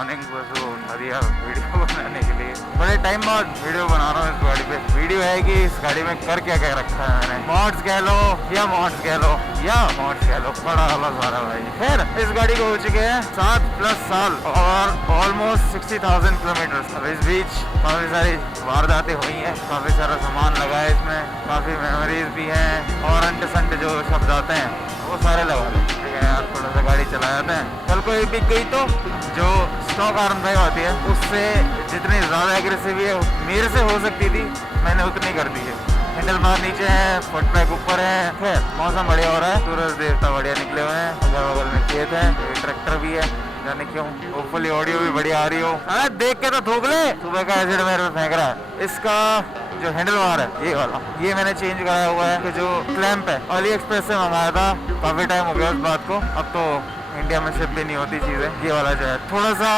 Morning बस वो उठा दिया वीडियो बनाने के लिए। बड़े टाइम बाद वीडियो बना रहा हूँ इस गाड़ी पे। वीडियो है कि इस गाड़ी में कर क्या क्या रखा है मैंने, मॉड्स कह लो या मॉड्स कह लो या मॉड्स कह लो, बड़ा वाला सारा भाई। खैर इस गाड़ी को हो चुके हैं 7+ साल और ऑलमोस्ट 60,000 किलोमीटर। अब इस बीच काफी सारी वारदातें हुई हैं, काफी सारा सामान लगा है इसमें, काफी मेमोरीज भी हैं और अंट संट जो शब्द आते हैं वो सारे लगा लो। ठीक है यार, थोड़ा सा गाड़ी चला जाते हैं। कल को एक बिक गई तो जो स्टॉक R15 आती है उससे जितनी ज़्यादा एग्रेसिव है मेरे से हो सकती थी, मैंने उतनी कर दी है। हैंडल बार नीचे है, फुट पैक ऊपर है। खैर मौसम बढ़िया हो रहा है, सूरज देवता बढ़िया निकले हुए हैं, अगल बगल में खेत है, ट्रैक्टर भी है, जाने क्यों। होपफुली ऑडियो भी बढ़िया आ रही हो। अरे देख के तो थूक ले, सुबह का एसिड मेरे पे फेंक रहा है। इसका जो हैंडल बार है ये वाला, ये मैंने चेंज कराया हुआ है कि जो क्लैंप है अली एक्सप्रेस से मंगाया था, काफी टाइम हो गया उस बात को। अब तो इंडिया में शिप भी नहीं होती चीजें। ये वाला जो है थोड़ा सा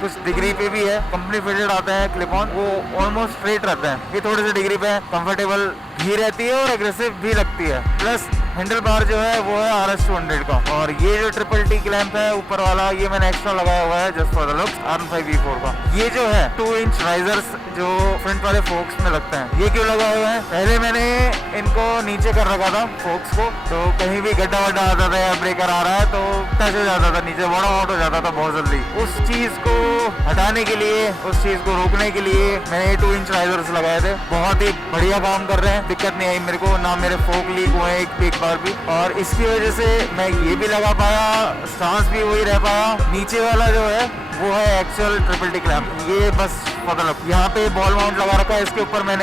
कुछ डिग्री पे भी है, कंपनी फिटेड आता है क्लिप ऑन, वो ऑलमोस्ट स्ट्रेट रहता है। ये थोड़ी सी डिग्री पे कंफर्टेबल भी रहती है और एग्रेसिव भी लगती है। प्लस हैंडल बार जो है वो है RS200 का, और ये जो ट्रिपल क्लैंप है ऊपर वाला ये मैंने एक्स्ट्रा लगाया हुआ है just for the looks R15 V4 का। ये जो है 2 इंच राइजर्स जो फ्रंट वाले फोक्स में लगते हैं, ये क्यों लगाए हुए हैं? पहले मैंने इनको नीचे कर रखा था फोक्स को, तो कहीं भी गड्ढा वड्ढा आता था या ब्रेकर आ रहा है तो टच हो जाता था, नीचे बड़ा आउट हो जाता था बहुत जल्दी। उस चीज को हटाने के लिए, उस चीज को रोकने के लिए मैंने 2 इंच राइजर्स लगाए थे। बहुत ही बढ़िया काम कर रहे हैं, दिक्कत नहीं आई मेरे को, ना मेरे फोक लीक हुए एक बार भी। और इसकी वजह से मैं ये भी लगा पाया, सांस भी वही रह पाया। नीचे वाला जो है वो है एक्चुअल ट्रिपल क्लैंप, ये बस मतलब यहाँ पे बॉल माउंट लगा रखा है, इसके ऊपर मैंने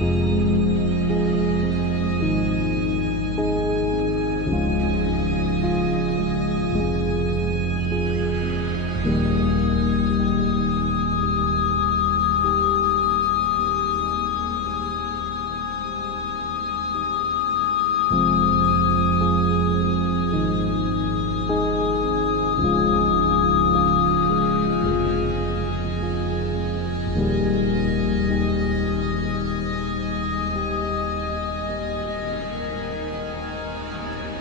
you.